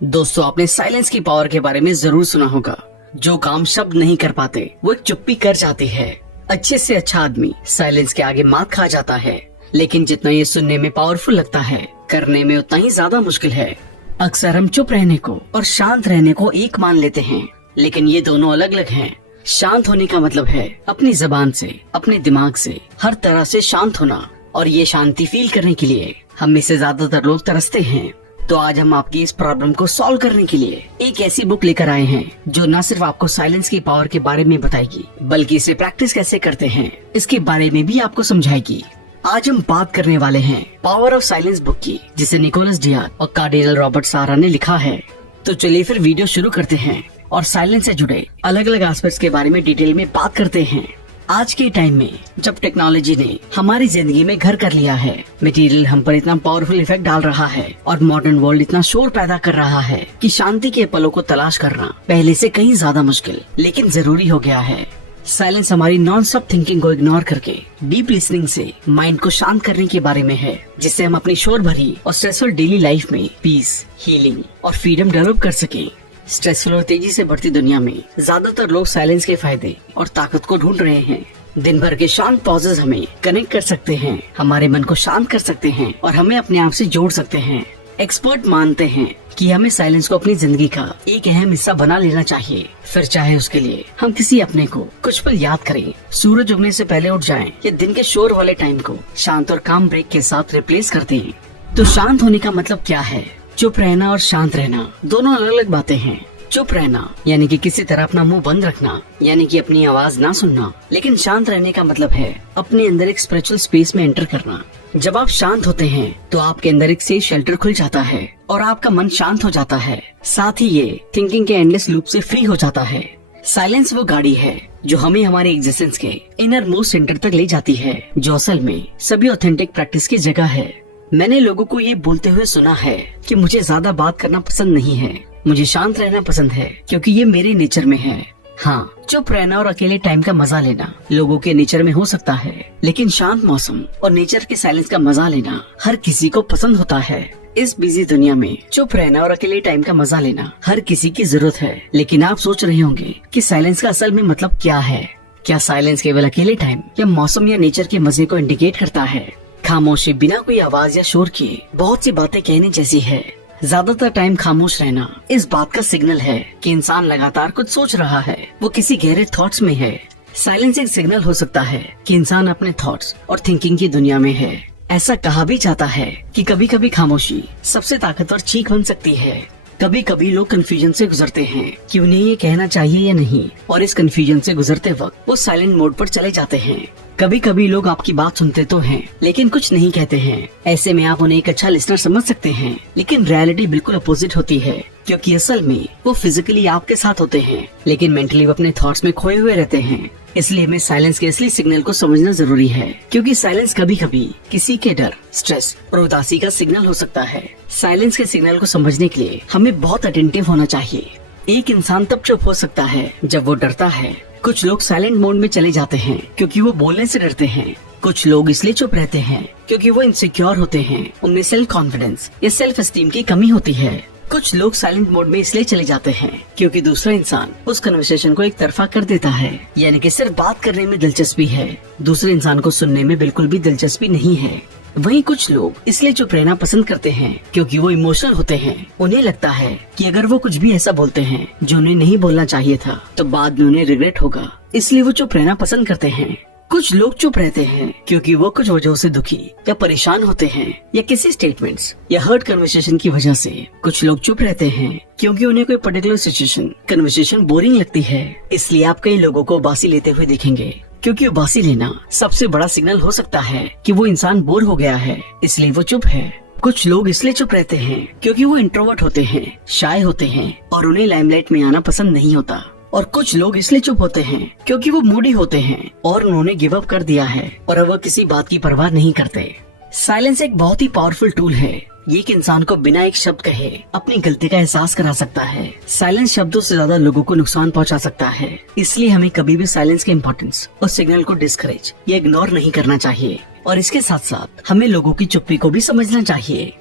दोस्तों, आपने साइलेंस की पावर के बारे में जरूर सुना होगा। जो काम शब्द नहीं कर पाते वो एक चुप्पी कर जाती है। अच्छे से अच्छा आदमी साइलेंस के आगे मात खा जाता है, लेकिन जितना ये सुनने में पावरफुल लगता है, करने में उतना ही ज्यादा मुश्किल है। अक्सर हम चुप रहने को और शांत रहने को एक मान लेते हैं, लेकिन ये दोनों अलग अलग हैं। शांत होने का मतलब है अपनी जबान से, अपने दिमाग से, हर तरह से शांत होना, और ये शांति फील करने के लिए हम में से ज्यादातर लोग तरसते हैं। तो आज हम आपकी इस प्रॉब्लम को सॉल्व करने के लिए एक ऐसी बुक लेकर आए हैं जो न सिर्फ आपको साइलेंस की पावर के बारे में बताएगी, बल्कि इसे प्रैक्टिस कैसे करते हैं इसके बारे में भी आपको समझाएगी। आज हम बात करने वाले हैं पावर ऑफ साइलेंस बुक की, जिसे निकोलस डियाज और कार्डिनल रॉबर्ट सारा ने लिखा है। तो चलिए फिर वीडियो शुरू करते हैं और साइलेंस से जुड़े अलग अलग एस्पेक्ट्स के बारे में डिटेल में बात करते हैं। आज के टाइम में जब टेक्नोलॉजी ने हमारी जिंदगी में घर कर लिया है, मटेरियल हम पर इतना पावरफुल इफेक्ट डाल रहा है और मॉडर्न वर्ल्ड इतना शोर पैदा कर रहा है कि शांति के पलों को तलाश करना पहले से कहीं ज्यादा मुश्किल लेकिन जरूरी हो गया है। साइलेंस हमारी नॉन स्टॉप थिंकिंग को इग्नोर करके डीप लिसनिंग से माइंड को शांत करने के बारे में है, जिससे हम अपनी शोर भरी और स्ट्रेसफुल डेली लाइफ में पीस, हीलिंग और फ्रीडम डेवलप कर सके। स्ट्रेसफुल और तेजी से बढ़ती दुनिया में ज्यादातर लोग साइलेंस के फायदे और ताकत को ढूंढ रहे हैं। दिन भर के शांत पॉजेज हमें कनेक्ट कर सकते हैं, हमारे मन को शांत कर सकते हैं और हमें अपने आप से जोड़ सकते हैं। एक्सपर्ट मानते हैं कि हमें साइलेंस को अपनी जिंदगी का एक अहम हिस्सा बना लेना चाहिए। फिर चाहे उसके लिए हम किसी अपने को कुछ पल याद करें, सूरज उगने से पहले उठ जाएं, या दिन के शोर वाले टाइम को शांत और काम ब्रेक के साथ रिप्लेस कर दें। तो शांत होने का मतलब क्या है? चुप रहना और शांत रहना दोनों अलग अलग बातें हैं। चुप रहना यानी कि किसी तरह अपना मुंह बंद रखना, यानी कि अपनी आवाज ना सुनना। लेकिन शांत रहने का मतलब है अपने अंदर एक स्पिरिचुअल स्पेस में एंटर करना। जब आप शांत होते हैं तो आपके अंदर एक सेफ शेल्टर खुल जाता है और आपका मन शांत हो जाता है। साथ ही ये थिंकिंग के एंडलेस लूप से फ्री हो जाता है। साइलेंस वो गाड़ी है जो हमें हमारे एग्जिस्टेंस के इनर मोस्ट सेंटर तक ले जाती है, जो असल में सभी ऑथेंटिक प्रैक्टिस की जगह है। मैंने लोगों को ये बोलते हुए सुना है कि मुझे ज्यादा बात करना पसंद नहीं है, मुझे शांत रहना पसंद है क्योंकि ये मेरे नेचर में है। हाँ, चुप रहना और अकेले टाइम का मजा लेना लोगों के नेचर में हो सकता है, लेकिन शांत मौसम और नेचर के साइलेंस का मजा लेना हर किसी को पसंद होता है। इस बिजी दुनिया में चुप रहना और अकेले टाइम का मजा लेना हर किसी की जरूरत है। लेकिन आप सोच रहे होंगे कि साइलेंस का असल में मतलब क्या है? क्या साइलेंस केवल अकेले टाइम या मौसम या नेचर के मजे को इंडिकेट करता है? खामोशी बिना कोई आवाज या शोर किए बहुत सी बातें कहने जैसी है। ज्यादातर टाइम खामोश रहना इस बात का सिग्नल है कि इंसान लगातार कुछ सोच रहा है, वो किसी गहरे थॉट्स में है। साइलेंस एक सिग्नल हो सकता है कि इंसान अपने थॉट्स और थिंकिंग की दुनिया में है। ऐसा कहा भी जाता है कि कभी कभी खामोशी सबसे ताकतवर चीख बन सकती है। कभी कभी लोग कंफ्यूजन से गुजरते हैं कि उन्हें ये कहना चाहिए या नहीं, और इस कंफ्यूजन से गुजरते वक्त वो साइलेंट मोड पर चले जाते हैं। कभी कभी लोग आपकी बात सुनते तो हैं, लेकिन कुछ नहीं कहते हैं। ऐसे में आप उन्हें एक अच्छा लिसनर समझ सकते हैं, लेकिन रियलिटी बिल्कुल अपोजिट होती है, क्योंकि असल में वो फिजिकली आपके साथ होते हैं, लेकिन मेंटली वो अपने थॉट्स में खोए हुए रहते हैं। इसलिए हमें साइलेंस के असली सिग्नल को समझना जरूरी है, क्योंकि साइलेंस कभी कभी किसी के डर, स्ट्रेस और उदासी का सिग्नल हो सकता है। साइलेंस के सिग्नल को समझने के लिए हमें बहुत अटेंटिव होना चाहिए। एक इंसान तब चुप हो सकता है जब वो डरता है। कुछ लोग साइलेंट मोड में चले जाते हैं क्योंकि वो बोलने से डरते हैं। कुछ लोग इसलिए चुप रहते हैं क्योंकि वो इनसिक्योर होते हैं, उनमें सेल्फ कॉन्फिडेंस या सेल्फ एस्टीम की कमी होती है। कुछ लोग साइलेंट मोड में इसलिए चले जाते हैं क्योंकि दूसरा इंसान उस कन्वर्सेशन को एक तरफा कर देता है, यानी कि सिर्फ बात करने में दिलचस्पी है, दूसरे इंसान को सुनने में बिल्कुल भी दिलचस्पी नहीं है। वहीं कुछ लोग इसलिए चुप रहना पसंद करते हैं क्योंकि वो इमोशनल होते हैं। उन्हें लगता है कि अगर वो कुछ भी ऐसा बोलते हैं जो उन्हें नहीं बोलना चाहिए था, तो बाद में उन्हें रिग्रेट होगा, इसलिए वो चुप रहना पसंद करते हैं। कुछ लोग चुप रहते हैं क्योंकि वो कुछ वजहों से दुखी या परेशान होते हैं, या किसी स्टेटमेंट्स या हर्ट कन्वर्सेशन की वजह से। कुछ लोग चुप रहते हैं क्योंकि उन्हें कोई पर्टिकुलर सिचुएशन, कन्वर्सेशन बोरिंग लगती है। इसलिए आप कई लोगों को उबासी लेते हुए देखेंगे, क्योंकि उबासी लेना सबसे बड़ा सिग्नल हो सकता है कि वो इंसान बोर हो गया है, इसलिए वो चुप है। कुछ लोग इसलिए चुप रहते हैं क्योंकि वो इंट्रोवर्ट होते हैं, शाय होते हैं और उन्हें लाइमलाइट में आना पसंद नहीं होता। और कुछ लोग इसलिए चुप होते हैं क्योंकि वो मूडी होते हैं और उन्होंने गिव अप कर दिया है और अब वो किसी बात की परवाह नहीं करते। साइलेंस एक बहुत ही पावरफुल टूल है। ये एक इंसान को बिना एक शब्द कहे अपनी गलती का एहसास करा सकता है। साइलेंस शब्दों से ज्यादा लोगों को नुकसान पहुंचा सकता है, इसलिए हमें कभी भी साइलेंस के इम्पोर्टेंस और सिग्नल को डिस्करेज या इग्नोर नहीं करना चाहिए। और इसके साथ साथ हमें लोगों की चुप्पी को भी समझना चाहिए।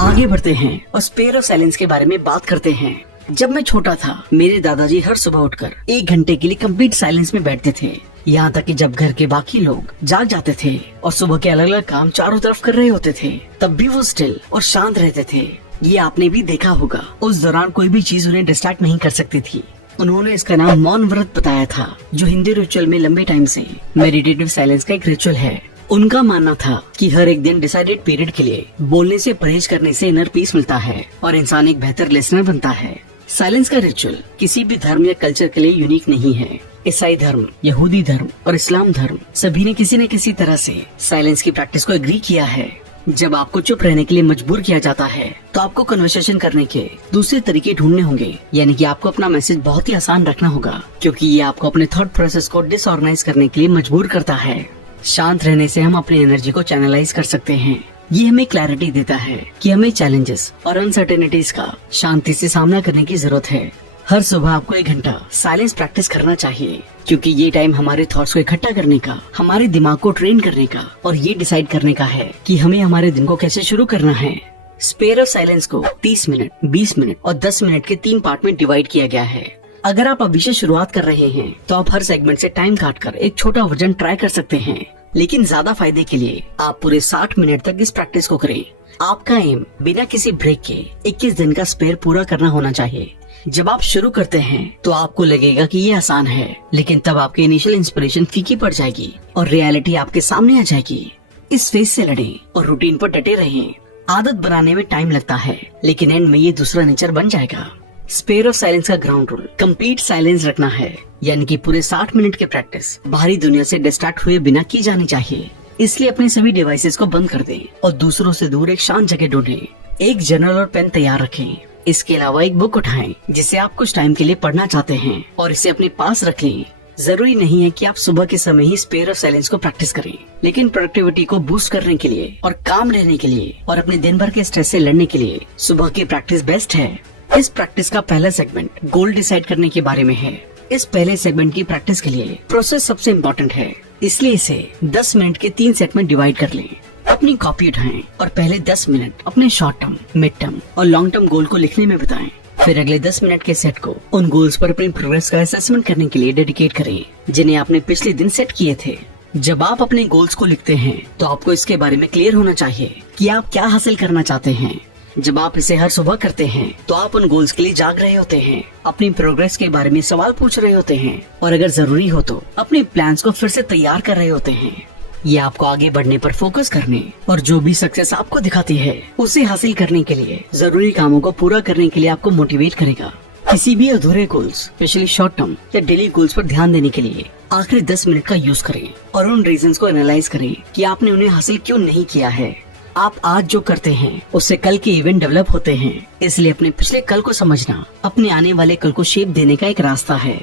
आगे बढ़ते हैं और स्पेयर ऑफ साइलेंस के बारे में बात करते हैं। जब मैं छोटा था, मेरे दादाजी हर सुबह उठकर 1 घंटे के लिए कंप्लीट साइलेंस में बैठते थे। यहाँ तक कि जब घर के बाकी लोग जाग जाते थे और सुबह के अलग अलग काम चारों तरफ कर रहे होते थे, तब भी वो स्टिल और शांत रहते थे। ये आपने भी देखा होगा। उस दौरान कोई भी चीज उन्हें डिस्ट्रैक्ट नहीं कर सकती थी। उन्होंने इसका नाम मौन व्रत बताया था, जो हिंदी रिचुअल में लंबे टाइम से मेडिटेटिव साइलेंस का एक रिचुअल है। उनका मानना था कि हर एक दिन डिसाइडेड पीरियड के लिए बोलने से परहेज करने से इनर पीस मिलता है और इंसान एक बेहतर लिसनर बनता है। साइलेंस का रिचुअल किसी भी धर्म या कल्चर के लिए यूनिक नहीं है। ईसाई धर्म, यहूदी धर्म और इस्लाम धर्म सभी ने किसी न किसी तरह से साइलेंस की प्रैक्टिस को एग्री किया है। जब आपको चुप रहने के लिए मजबूर किया जाता है, तो आपको कन्वर्सेशन करने के दूसरे तरीके ढूंढने होंगे। यानी कि आपको अपना मैसेज बहुत ही आसान रखना होगा, क्योंकि ये आपको अपने थॉट प्रोसेस को डिसऑर्गेनाइज करने के लिए मजबूर करता है। शांत रहने से हम अपनी एनर्जी को चैनलाइज कर सकते हैं। ये हमें क्लैरिटी देता है कि हमें चैलेंजेस और अनसर्टेनिटीज का शांति से सामना करने की जरूरत है। हर सुबह आपको 1 घंटा साइलेंस प्रैक्टिस करना चाहिए, क्योंकि ये टाइम हमारे थॉट्स को इकट्ठा करने का, हमारे दिमाग को ट्रेन करने का और ये डिसाइड करने का है कि हमें हमारे दिन को कैसे शुरू करना है। स्पेयर ऑफ साइलेंस को 30 मिनट, 20 मिनट और 10 मिनट के 3 पार्ट में डिवाइड किया गया है। अगर आप अभी से शुरुआत कर रहे हैं, तो आप हर सेगमेंट से टाइम काटकर एक छोटा वर्जन ट्राई कर सकते हैं। लेकिन ज्यादा फायदे के लिए आप पूरे 60 मिनट तक इस प्रैक्टिस को करें। आपका एम बिना किसी ब्रेक के 21 दिन का स्पेयर पूरा करना होना चाहिए। जब आप शुरू करते हैं तो आपको लगेगा कि ये आसान है, लेकिन तब आपकी इनिशियल इंस्पिरेशन फीकी पड़ जाएगी और रियलिटी आपके सामने आ जाएगी। इस फेज से लड़ें और रूटीन पर डटे रहें। आदत बनाने में टाइम लगता है, लेकिन एंड में ये दूसरा नेचर बन जाएगा। स्पेयर ऑफ साइलेंस का ग्राउंड रूल कंप्लीट साइलेंस रखना है, यानी कि पूरे 60 मिनट के प्रैक्टिस बाहरी दुनिया से डिस्ट्रैक्ट हुए बिना की जानी चाहिए। इसलिए अपने सभी डिवाइसेस को बंद कर दें और दूसरों से दूर एक शांत जगह ढूंढें। एक जर्नल और पेन तैयार रखें। इसके अलावा एक बुक उठाएं जिसे आप कुछ टाइम के लिए पढ़ना चाहते हैं और इसे अपने पास रख लें। जरूरी नहीं है कि आप सुबह के समय ही स्पेयर ऑफ साइलेंस को प्रैक्टिस करें, लेकिन प्रोडक्टिविटी को बूस्ट करने के लिए और काम रहने के लिए और अपने दिन भर के स्ट्रेस से लड़ने के लिए सुबह की प्रैक्टिस बेस्ट है। इस प्रैक्टिस का पहला सेगमेंट गोल डिसाइड करने के बारे में है। इस पहले सेगमेंट की प्रैक्टिस के लिए प्रोसेस सबसे इम्पोर्टेंट है, इसलिए इसे 10 मिनट के 3 सेट में डिवाइड कर लें। अपनी कॉपी उठाएं और पहले 10 मिनट अपने शॉर्ट टर्म, मिड टर्म और लॉन्ग टर्म गोल को लिखने में बिताएं। फिर अगले 10 मिनट के सेट को उन गोल्स पर अपनी प्रोग्रेस का असेसमेंट करने के लिए डेडिकेट करें, जिन्हें आपने पिछले दिन सेट किए थे। जब आप अपने गोल्स को लिखते हैं, तो आपको इसके बारे में क्लियर होना चाहिए कि आप क्या हासिल करना चाहते हैं। जब आप इसे हर सुबह करते हैं, तो आप उन गोल्स के लिए जाग रहे होते हैं, अपनी प्रोग्रेस के बारे में सवाल पूछ रहे होते हैं और अगर जरूरी हो तो अपने प्लान्स को फिर से तैयार कर रहे होते हैं। ये आपको आगे बढ़ने पर फोकस करने और जो भी सक्सेस आपको दिखाती है उसे हासिल करने के लिए, जरूरी कामों को पूरा करने के लिए आपको मोटिवेट करेगा। किसी भी अधूरे गोल्स, स्पेशली शॉर्ट टर्म या डेली गोल्स पर ध्यान देने के लिए आखिरी 10 मिनट का यूज करें और उन रीजंस को एनालाइज करें कि आपने उन्हें हासिल क्यों नहीं किया है। आप आज जो करते हैं उससे कल के इवेंट डेवलप होते हैं, इसलिए अपने पिछले कल को समझना अपने आने वाले कल को शेप देने का एक रास्ता है।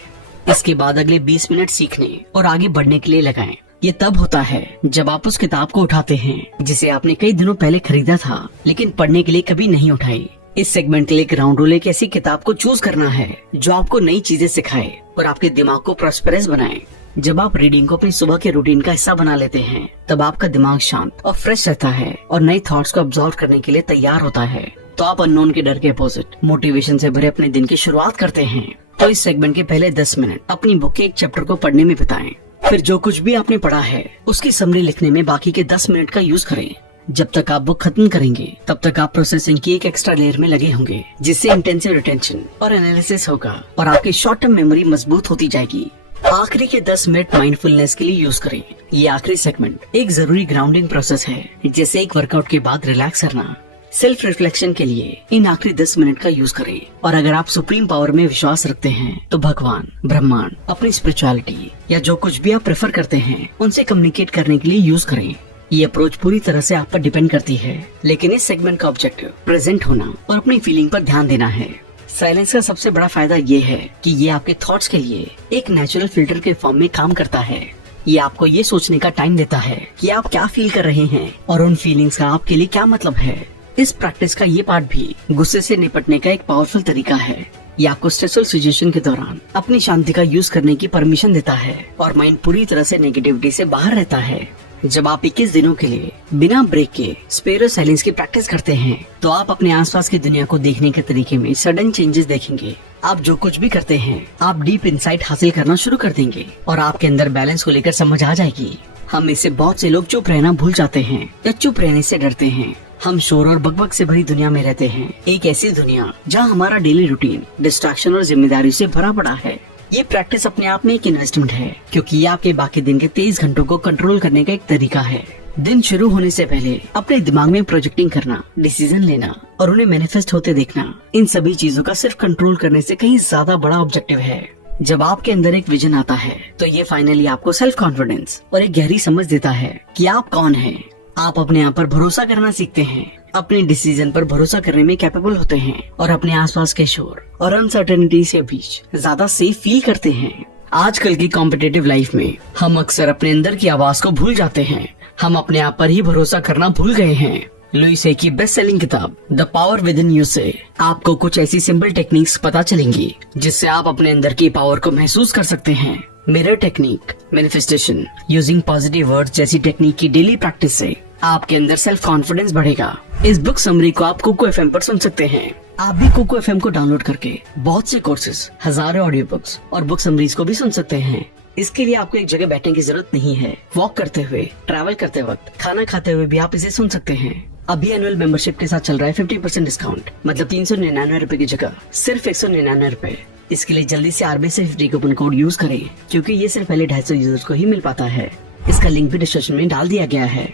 इसके बाद अगले 20 मिनट सीखने और आगे बढ़ने के लिए लगाएं। ये तब होता है जब आप उस किताब को उठाते हैं जिसे आपने कई दिनों पहले खरीदा था, लेकिन पढ़ने के लिए कभी नहीं उठाई। इस सेगमेंट के लिए ग्राउंड रूल एक ऐसी किताब को चूज करना है जो आपको नई चीजें सिखाए और आपके दिमाग को प्रॉस्पेरस बनाए। जब आप रीडिंग को अपनी सुबह के रूटीन का हिस्सा बना लेते हैं, तब आपका दिमाग शांत और फ्रेश रहता है और नए थॉट्स को अब्सॉर्ब करने के लिए तैयार होता है। तो आप अननोन के डर के अपोजिट मोटिवेशन से भरे अपने दिन की शुरुआत करते हैं। तो इस सेगमेंट के पहले 10 मिनट अपनी बुक के एक चैप्टर को पढ़ने में बिताएं। फिर जो कुछ भी आपने पढ़ा है उसकी समरी लिखने में बाकी के 10 मिनट का यूज करें। जब तक आप बुक खत्म करेंगे, तब तक आप प्रोसेसिंग की एक एक्स्ट्रा लेयर में लगे होंगे, जिससे इंटेंसिव रिटेंशन और एनालिसिस होगा और आपकी शॉर्ट टर्म मेमोरी मजबूत होती जाएगी। आखिरी के 10 मिनट माइंडफुलनेस के लिए यूज करें। ये आखिरी सेगमेंट एक जरूरी ग्राउंडिंग प्रोसेस है, जैसे एक वर्कआउट के बाद रिलैक्स करना। सेल्फ रिफ्लेक्शन के लिए इन आखिरी 10 मिनट का यूज करें। और अगर आप सुप्रीम पावर में विश्वास रखते हैं, तो भगवान, ब्रह्मांड, अपनी स्पिरिचुअलिटी या जो कुछ भी आप प्रेफर करते हैं उनसे कम्युनिकेट करने के लिए यूज करें। ये अप्रोच पूरी तरह से आप पर डिपेंड करती है, लेकिन इस सेगमेंट का ऑब्जेक्टिव प्रेजेंट होना और अपनी फीलिंग पर ध्यान देना है। साइलेंस का सबसे बड़ा फायदा ये है कि ये आपके थॉट्स के लिए एक नेचुरल फिल्टर के फॉर्म में काम करता है। ये आपको ये सोचने का टाइम देता है कि आप क्या फील कर रहे हैं और उन फीलिंग्स का आपके लिए क्या मतलब है। इस प्रैक्टिस का ये पार्ट भी गुस्से से निपटने का एक पावरफुल तरीका है। ये आपको स्ट्रेसफुल सिचुएशन के दौरान अपनी शांति का यूज करने की परमिशन देता है और माइंड पूरी तरह से नेगेटिविटी से बाहर रहता है। जब आप 21 दिनों के लिए बिना ब्रेक के स्पेरो साइलेंस की प्रैक्टिस करते हैं तो आप अपने आसपास की दुनिया को देखने के तरीके में सडन चेंजेस देखेंगे। आप जो कुछ भी करते हैं आप डीप इंसाइट हासिल करना शुरू कर देंगे और आपके अंदर बैलेंस को लेकर समझ आ जाएगी। हम में से बहुत से लोग चुप रहना भूल जाते हैं या चुप रहने से डरते हैं। हम शोर और बकबक से भरी दुनिया में रहते हैं, एक ऐसी दुनिया जहाँ हमारा डेली रूटीन डिस्ट्रैक्शन और जिम्मेदारी से भरा पड़ा है। ये प्रैक्टिस अपने आप में एक इन्वेस्टमेंट है, क्योंकि ये आपके बाकी दिन के 23 घंटों को कंट्रोल करने का एक तरीका है। दिन शुरू होने से पहले अपने दिमाग में प्रोजेक्टिंग करना, डिसीजन लेना और उन्हें मैनिफेस्ट होते देखना, इन सभी चीजों का सिर्फ कंट्रोल करने से कहीं ज्यादा बड़ा ऑब्जेक्टिव है। जब आपके अंदर एक विजन आता है तो ये फाइनली आपको सेल्फ कॉन्फिडेंस और एक गहरी समझ देता है कि आप कौन हैं। आप अपने आप पर भरोसा करना सीखते हैं, अपने डिसीजन पर भरोसा करने में कैपेबल होते हैं और अपने आसपास के शोर और अनसर्टेनिटी से बीच ज्यादा सेफ फील करते हैं। आजकल की कॉम्पिटिटिव लाइफ में हम अक्सर अपने अंदर की आवाज को भूल जाते हैं। हम अपने आप पर ही भरोसा करना भूल गए हैं। लुइस की बेस्ट सेलिंग किताब the power with in you से आपको कुछ ऐसी सिंपल टेक्निक्स पता चलेंगी जिससे आप अपने अंदर की पावर को महसूस कर सकते हैं। Mirror technique, manifestation, using positive words जैसी टेक्निक की डेली प्रैक्टिस से आपके अंदर सेल्फ कॉन्फिडेंस बढ़ेगा। इस बुक समरी को आप कुको एफएम पर सुन सकते हैं। आप भी कुको एफएम को डाउनलोड करके बहुत से कोर्सेज, हजारों ऑडियो बुक्स और बुक समरीज को भी सुन सकते हैं। इसके लिए आपको एक जगह बैठने की जरूरत नहीं है। वॉक करते हुए, ट्रैवल करते वक्त, खाना खाते हुए भी आप इसे सुन सकते हैं। अभी एनुअल मेंबरशिप के साथ चल रहा है 50% डिस्काउंट, मतलब 399 रूपए की जगह सिर्फ 199 रूपए। इसके लिए जल्दी से RB50 कूपन कोड यूज करें, क्योंकि ये सिर्फ पहले 250 यूजर्स को ही मिल पाता है। इसका लिंक भी डिस्क्रिप्शन में डाल दिया गया है।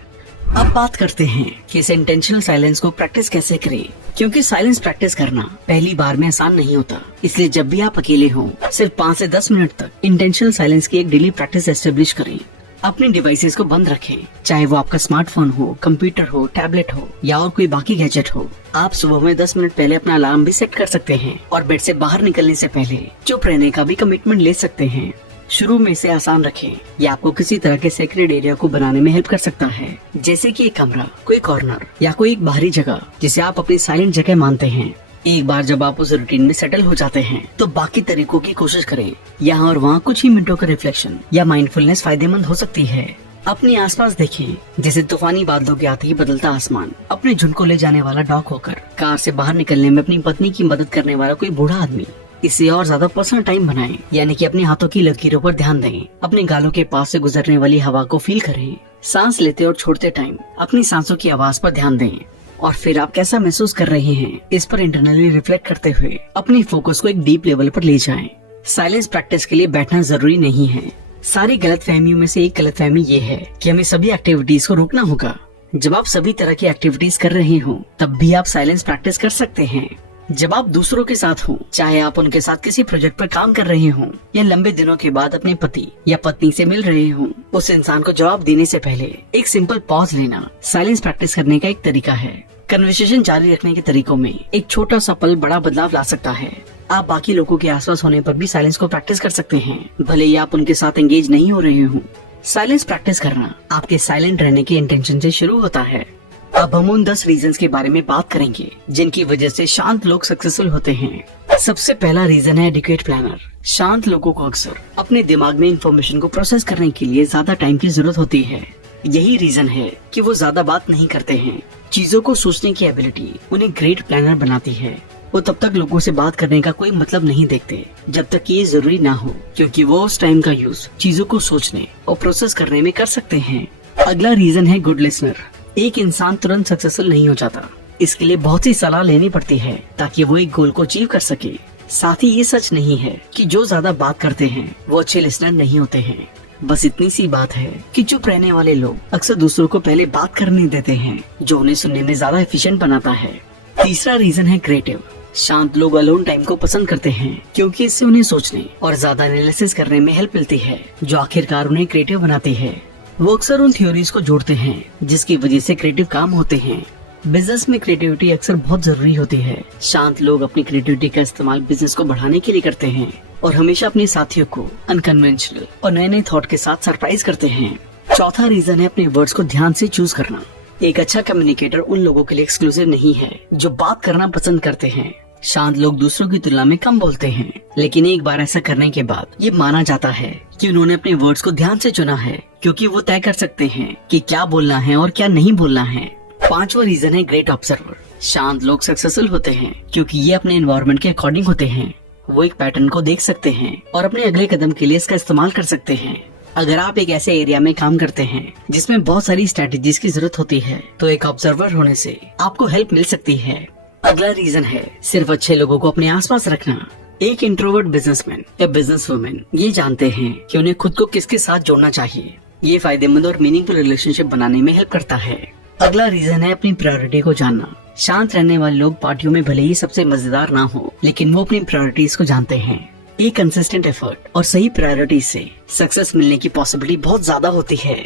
अब बात करते हैं कि इस इंटेंशनल साइलेंस को प्रैक्टिस कैसे करें, क्योंकि साइलेंस प्रैक्टिस करना पहली बार में आसान नहीं होता। इसलिए जब भी आप अकेले हों, सिर्फ 5 से 10 मिनट तक इंटेंशनल साइलेंस की एक डेली प्रैक्टिस एस्टेब्लिश करें। अपने डिवाइसेस को बंद रखें, चाहे वो आपका स्मार्टफोन हो, कंप्यूटर हो, टैबलेट हो या और कोई बाकी गैजेट हो। आप सुबह में 10 मिनट पहले अपना अलार्म भी सेट कर सकते हैं और बेड से बाहर निकलने से पहले चुप रहने का भी कमिटमेंट ले सकते हैं। शुरू में इसे आसान रखें। ये आपको किसी तरह के सेक्रेड एरिया को बनाने में हेल्प कर सकता है, जैसे कि एक कमरा, कोई कॉर्नर या कोई एक बाहरी जगह जिसे आप अपनी साइलेंट जगह मानते हैं। एक बार जब आप उस रूटीन में सेटल हो जाते हैं तो बाकी तरीकों की कोशिश करें। यहाँ और वहाँ कुछ ही मिनटों का रिफ्लेक्शन या माइंडफुलनेस फायदेमंद हो सकती है। अपने आसपास देखें, जैसे तूफानी बादलों के आते ही बदलता आसमान, अपने झुंड को ले जाने वाला डॉग होकर, कार से बाहर निकलने में अपनी पत्नी की मदद करने वाला कोई बूढ़ा आदमी। इसे और ज्यादा पर्सनल टाइम बनाएं, यानी कि अपने हाथों की लकीरों पर ध्यान दें, अपने गालों के पास से गुजरने वाली हवा को फील करें। सांस लेते और छोड़ते टाइम अपनी सांसों की आवाज पर ध्यान दें और फिर आप कैसा महसूस कर रहे हैं इस पर इंटरनली रिफ्लेक्ट करते हुए अपनी फोकस को एक डीप लेवल पर ले जाएं। साइलेंस प्रैक्टिस के लिए बैठना जरूरी नहीं है। सारी गलतफहमियों में से एक गलतफहमी ये है कि हमें सभी एक्टिविटीज को रोकना होगा। जब आप सभी तरह की एक्टिविटीज कर रहे हो तब भी आप साइलेंस प्रैक्टिस कर सकते हैं। जब आप दूसरों के साथ हो, चाहे आप उनके साथ किसी प्रोजेक्ट पर काम कर रहे हो या लंबे दिनों के बाद अपने पति या पत्नी से मिल रहे हो, उस इंसान को जवाब देने से पहले एक सिंपल पॉज लेना साइलेंस प्रैक्टिस करने का एक तरीका है। कन्वर्सेशन जारी रखने के तरीकों में एक छोटा सा पल बड़ा बदलाव ला सकता है। आप बाकी लोगों के आसपास होने पर भी साइलेंस को प्रैक्टिस कर सकते हैं, भले ही आप उनके साथ एंगेज नहीं हो रहे हो। साइलेंस प्रैक्टिस करना आपके साइलेंट रहने के इंटेंशन से शुरू होता है। अब हम उन 10 रीजंस के बारे में बात करेंगे जिनकी वजह से शांत लोग सक्सेसफुल होते हैं। सबसे पहला रीजन है एडिक्वेट प्लानर। शांत लोगों को अक्सर अपने दिमाग में इंफॉर्मेशन को प्रोसेस करने के लिए ज्यादा टाइम की जरूरत होती है। यही रीजन है कि वो ज्यादा बात नहीं करते हैं। चीजों को सोचने की एबिलिटी उन्हें ग्रेट प्लानर बनाती है। वो तब तक लोगों से बात करने का कोई मतलब नहीं देखते जब तक कि ये जरूरी ना हो, क्योंकि वो उस टाइम का यूज चीजों को सोचने और प्रोसेस करने में कर सकते हैं। अगला रीजन है गुड लिसनर। एक इंसान तुरंत सक्सेसफुल नहीं हो जाता, इसके लिए बहुत सी सलाह लेनी पड़ती है ताकि वो एक गोल को अचीव कर सके। साथ ही ये सच नहीं है कि जो ज्यादा बात करते हैं वो अच्छे लिसनर नहीं होते हैं। बस इतनी सी बात है कि चुप रहने वाले लोग अक्सर दूसरों को पहले बात करने देते हैं, जो उन्हें सुनने में ज्यादा एफिशिएंट बनाता है। तीसरा रीजन है क्रिएटिव। शांत लोग अलोन टाइम को पसंद करते हैं, क्योंकि इससे उन्हें सोचने और ज्यादा एनालिसिस करने में हेल्प मिलती है, जो आखिरकार उन्हें क्रिएटिव बनाती है। वो अक्सर उन थ्योरीज को जोड़ते हैं जिसकी वजह से क्रिएटिव काम होते हैं। बिजनेस में क्रिएटिविटी अक्सर बहुत जरूरी होती है। शांत लोग अपनी क्रिएटिविटी का इस्तेमाल बिजनेस को बढ़ाने के लिए करते हैं और हमेशा अपने साथियों को अनकन्वेंशनल और नए नए थॉट के साथ सरप्राइज करते हैं। चौथा रीजन है अपने वर्ड्स को ध्यान से चूज करना। एक अच्छा कम्युनिकेटर उन लोगों के लिए एक्सक्लूसिव नहीं है जो बात करना पसंद करते हैं। शांत लोग दूसरों की तुलना में कम बोलते हैं, लेकिन एक बार ऐसा करने के बाद ये माना जाता है कि उन्होंने अपने वर्ड्स को ध्यान से चुना है, क्योंकि वो तय कर सकते हैं कि क्या बोलना है और क्या नहीं बोलना है। 5वां रीजन है ग्रेट ऑब्जर्वर। शांत लोग सक्सेसफुल होते हैं क्योंकि ये अपने एनवायरनमेंट के अकॉर्डिंग होते हैं। वो एक पैटर्न को देख सकते हैं और अपने अगले कदम के लिए इसका इस्तेमाल कर सकते हैं। अगर आप एक ऐसे एरिया में काम करते हैं जिसमें बहुत सारी स्ट्रेटेजीज की जरूरत होती है, तो एक ऑब्जर्वर होने से आपको हेल्प मिल सकती है। अगला रीजन है सिर्फ अच्छे लोगों को अपने आसपास रखना। एक इंट्रोवर्ट बिजनेसमैन या बिजनेस वुमेन ये जानते हैं कि उन्हें खुद को किसके साथ जोड़ना चाहिए। ये फायदेमंद और मीनिंगफुल रिलेशनशिप बनाने में हेल्प करता है। अगला रीजन है अपनी प्रायोरिटी को जानना। शांत रहने वाले लोग पार्टियों में भले ही सबसे मजेदार ना हो, लेकिन वो अपनी प्रायोरिटीज को जानते हैं। एक कंसिस्टेंट एफर्ट और सही प्रायोरिटी से सक्सेस मिलने की पॉसिबिलिटी बहुत ज्यादा होती है।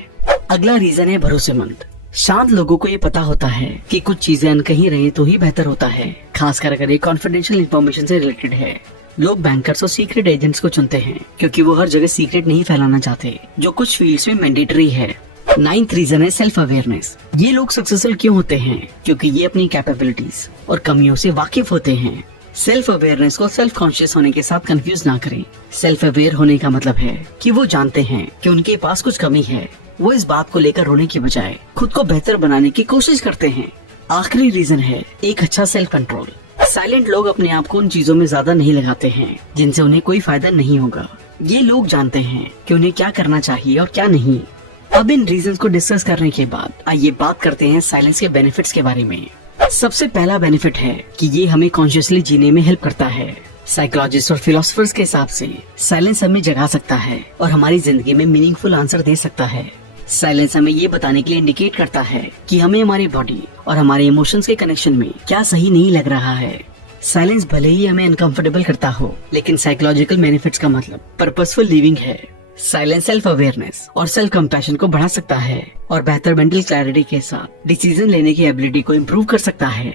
अगला रीजन है भरोसेमंद। शांत लोगों को ये पता होता है कि कुछ चीजें अनकही रहे तो ही बेहतर होता है, खासकर अगर ये कॉन्फिडेंशियल इंफॉर्मेशन से रिलेटेड है। लोग बैंकर्स और सीक्रेट एजेंट्स को चुनते हैं क्योंकि वो हर जगह सीक्रेट नहीं फैलाना चाहते, जो कुछ फील्ड्स में मैंडेटरी है। 9th रीजन है सेल्फ अवेयरनेस। ये लोग सक्सेसफुल क्यों होते हैं? क्योंकि ये अपनी कैपेबिलिटीज और कमियों से वाकिफ होते हैं। सेल्फ अवेयरनेस को सेल्फ कॉन्शियस होने के साथ कंफ्यूज ना करें। सेल्फ अवेयर होने का मतलब है कि वो जानते हैं कि उनके पास कुछ कमी है। वो इस बात को लेकर रोने की बजाय खुद को बेहतर बनाने की कोशिश करते हैं। आखिरी रीजन है एक अच्छा सेल्फ कंट्रोल। साइलेंट लोग अपने आप को उन चीजों में ज्यादा नहीं लगाते हैं जिनसे उन्हें कोई फायदा नहीं होगा। ये लोग जानते हैं कि उन्हें क्या करना चाहिए और क्या नहीं। अब इन रीजंस को डिस्कस करने के बाद आइए बात करते हैं साइलेंस के बेनिफिट्स के बारे में। सबसे पहला बेनिफिट है कि ये हमें कॉन्शियसली जीने में हेल्प करता है। साइकोलॉजिस्ट और फिलोसोफर्स के हिसाब से साइलेंस हमें जगा सकता है और हमारी जिंदगी में मीनिंगफुल आंसर दे सकता है। साइलेंस हमें ये बताने के लिए इंडिकेट करता है कि हमें हमारी बॉडी और हमारे इमोशंस के कनेक्शन में क्या सही नहीं लग रहा है। साइलेंस भले ही हमें अनकंफर्टेबल करता हो, लेकिन साइकोलॉजिकल बेनिफिट्स का मतलब पर्पसफुल लिविंग है। साइलेंस सेल्फ अवेयरनेस और सेल्फ कंपैशन को बढ़ा सकता है और बेहतर मेंटल क्लैरिटी के साथ डिसीजन लेने की एबिलिटी को इम्प्रूव कर सकता है।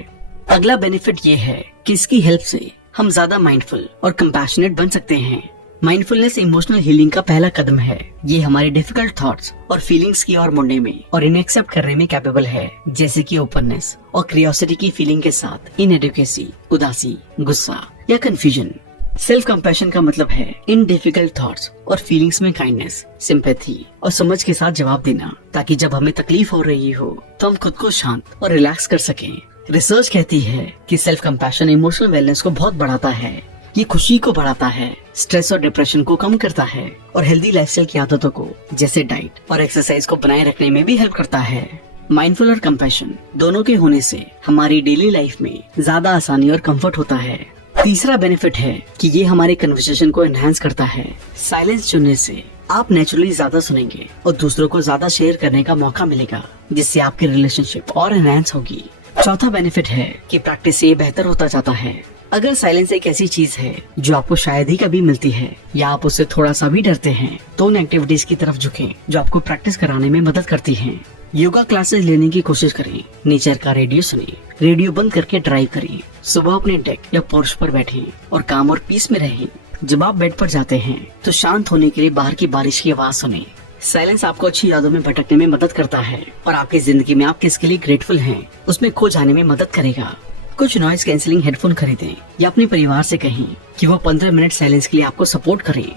अगला बेनिफिट ये है कि इसकी हेल्प से हम ज्यादा माइंडफुल और कंपैशनेट बन सकते हैं। माइंडफुलनेस इमोशनल हीलिंग का पहला कदम है। ये हमारे डिफिकल्ट थॉट्स और फीलिंग्स की ओर मुड़ने में और इन्हें एक्सेप्ट करने में कैपेबल है, जैसे कि ओपननेस और क्यूरियोसिटी की फीलिंग के साथ इनएडुकेसी, उदासी, गुस्सा या कंफ्यूजन। सेल्फ कंपैशन का मतलब है इन डिफिकल्ट थॉट्स और फीलिंग्स में काइंडनेस, सिंपैथी और समझ के साथ जवाब देना, ताकि जब हमें तकलीफ हो रही हो तो हम खुद को शांत और रिलैक्स कर सकें। रिसर्च कहती है कि सेल्फ कंपैशन इमोशनल वेलनेस को बहुत बढ़ाता है। ये खुशी को बढ़ाता है, स्ट्रेस और डिप्रेशन को कम करता है और हेल्दी लाइफस्टाइल की आदतों को जैसे डाइट और एक्सरसाइज को बनाए रखने में भी हेल्प करता है। माइंडफुल और कंपैशन दोनों के होने से हमारी डेली लाइफ में ज्यादा आसानी और कंफर्ट होता है। तीसरा बेनिफिट है कि ये हमारे कन्वर्सेशन को एनहांस करता है। साइलेंस चुनने से आप नेचुरली ज्यादा सुनेंगे और दूसरों को ज्यादा शेयर करने का मौका मिलेगा, जिससे आपकी रिलेशनशिप और एनहांस होगी। चौथा बेनिफिट है कि प्रैक्टिस से ये बेहतर होता जाता है। अगर साइलेंस एक ऐसी चीज है जो आपको शायद ही कभी मिलती है या आप उससे थोड़ा सा भी डरते हैं, तो उन एक्टिविटीज की तरफ झुकें जो आपको प्रैक्टिस कराने में मदद करती हैं। योगा क्लासेस लेने की कोशिश करें, नेचर का रेडियो सुनें, रेडियो बंद करके ड्राइव करें, सुबह अपने डेक या पोर्च पर बैठें और काम और पीस में रहें। जब आप बेड पर जाते हैं तो शांत होने के लिए बाहर की बारिश की आवाज सुनें। साइलेंस आपको अच्छी यादों में भटकने में मदद करता है और आपकी जिंदगी में आप किसके लिए ग्रेटफुल हैं उसमें खो जाने में मदद करेगा। कुछ नॉइज कैंसिलिंग हेडफोन खरीदें या अपने परिवार से कहें कि वो 15 मिनट साइलेंस के लिए आपको सपोर्ट करें।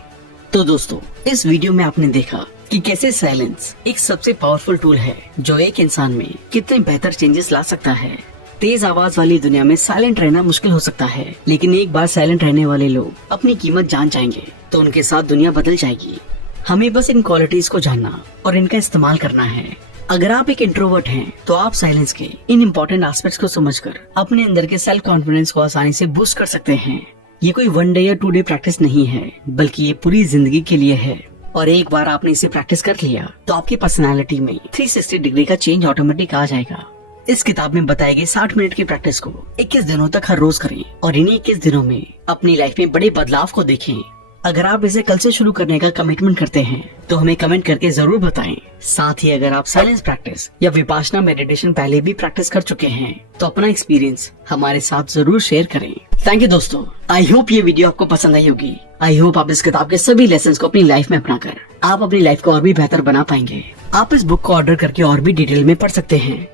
तो दोस्तों, इस वीडियो में आपने देखा कि कैसे साइलेंस एक सबसे पावरफुल टूल है जो एक इंसान में कितने बेहतर चेंजेस ला सकता है। तेज आवाज वाली दुनिया में साइलेंट रहना मुश्किल हो सकता है, लेकिन एक बार साइलेंट रहने वाले लोग अपनी कीमत जान जाएंगे तो उनके साथ दुनिया बदल जाएगी। हमें बस इन क्वालिटीज को जानना और इनका इस्तेमाल करना है। अगर आप एक इंट्रोवर्ट हैं, तो आप साइलेंस के इन इम्पोर्टेंट एस्पेक्ट्स को समझकर अपने अंदर के सेल्फ कॉन्फिडेंस को आसानी से बूस्ट कर सकते हैं। ये कोई 1 डे या 2 डे प्रैक्टिस नहीं है, बल्कि ये पूरी जिंदगी के लिए है। और एक बार आपने इसे प्रैक्टिस कर लिया तो आपकी पर्सनालिटी में 360 डिग्री का चेंज ऑटोमेटिक आ जाएगा। इस किताब में बताए गए 60 मिनट की प्रैक्टिस को 21 दिनों तक हर रोज करें और इन्हीं 21 दिनों में अपनी लाइफ में बड़े बदलाव को देखें। अगर आप इसे कल से शुरू करने का कमिटमेंट करते हैं तो हमें कमेंट करके जरूर बताएं। साथ ही अगर आप साइलेंस प्रैक्टिस या विपाशना मेडिटेशन पहले भी प्रैक्टिस कर चुके हैं तो अपना एक्सपीरियंस हमारे साथ जरूर शेयर करें। थैंक यू दोस्तों, आई होप ये वीडियो आपको पसंद आई होगी। आई होप आप इस किताब के सभी लेसन्स को अपनी लाइफ में अपनाकर आप अपनी लाइफ को और भी बेहतर बना पाएंगे। आप इस बुक को ऑर्डर करके और भी डिटेल में पढ़ सकते हैं।